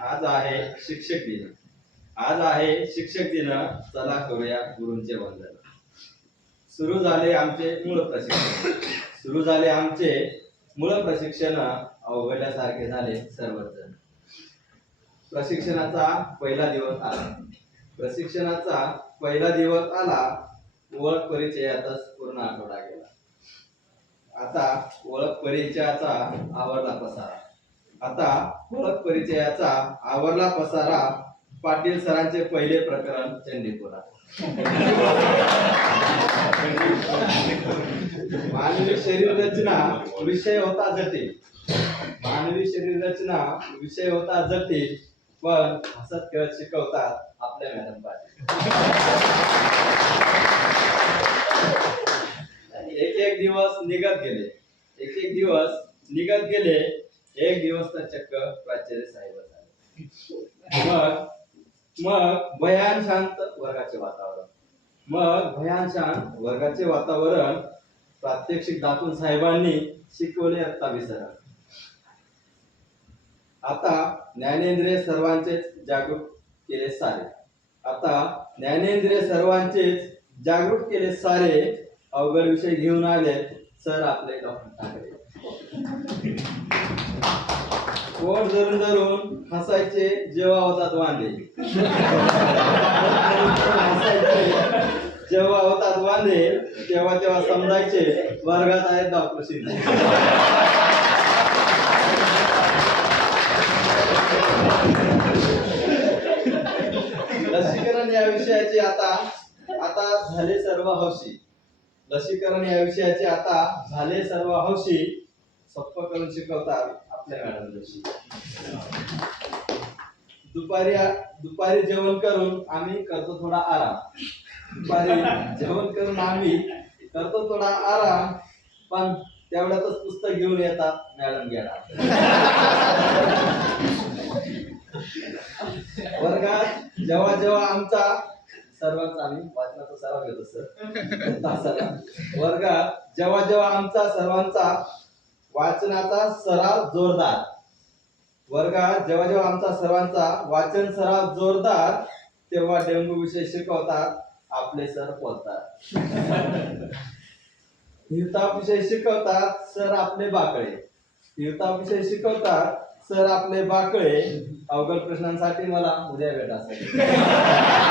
आज आहे शिक्षक दिन. आज आहे शिक्षक दिन. चला करूया गुरूंचे वंदन. सुरू झाले आमचे मूळ प्रशिक्षण. सुरू झाले आमचे मूळ प्रशिक्षण अवघडल्यासारखे झाले सर्वजण. प्रशिक्षणाचा पहिला दिवस आला. प्रशिक्षणाचा पहिला दिवस आला ओळख परिचयातच पूर्ण आठवडा गेला. आता ओळख परिचयाचा आवडला पसारा. आता ओळख परिचयाचा आवरला पसारा पाटील सरांचे पहिले प्रकरण चंडीपुरा मानवी शरीर रचना विषय होता जटिल. मानवी शरीर रचना विषय होता जटिल पण हसत खेळत शिकवतात आपल्या मॅडम पाटील. एक एक दिवस निघत गेले. एक एक दिवस निघत गेले. एक दिवस तर चक्क प्राचार्य साहेब झाले. मग मग भयान शांत वर्गाचे वातावरण. मग भयान शांत वर्गाचे वातावरण प्रात्यक्षिक दातून साहेबांनी शिकवले रक्ताभिसरण आता ज्ञानेंद्रिय सर्वांचेच जागरूक केले सारे. आता ज्ञानेंद्रिय सर्वांचेच जागरूक केले सारे अवघड विषय घेऊन आले सर आपले डॉक्टर ठाकरे. पोट धरून धरून हसायचे जेव्हा होतात वांदे. हसायचे जेव्हा होतात वांदे तेव्हा तेव्हा समजायचे वर्गात आहेत डॉक्टर शिंदे. लसीकरण या विषयाचे आता आता झाले सर्व हौशी. लसीकरण या विषयाचे आता झाले सर्व हौशी. सोप्प करून शिकवतात आपल्या मॅडम दुपारी दुपारी जेवण करून आम्ही करतो थोडा आराम. दुपारी जेवण करून आम्ही करतो थोडा आराम पण तेवढ्यातच पुस्तक घेऊन येतात मॅडम घ्या वर्गात जेव्हा जेव्हा आमचा सर्वांचा आम्ही वाचनाचा सराव घेतो सर. तासाला वर्गात जेव्हा जेव्हा आमचा सर्वांचा वाचनाचा सराव जोरदार. वर्गात जेव्हा जेव्हा आमचा सर्वांचा वाचन सराव जोरदार तेव्हा डेंगू विषय शिकवतात आपले सर बोलतात. हिवताप विषय शिकवतात सर आपले बाकळे. हिवताप विषय शिकवतात सर आपले बाकळे. अवघड प्रश्नांसाठी मला उद्या भेटा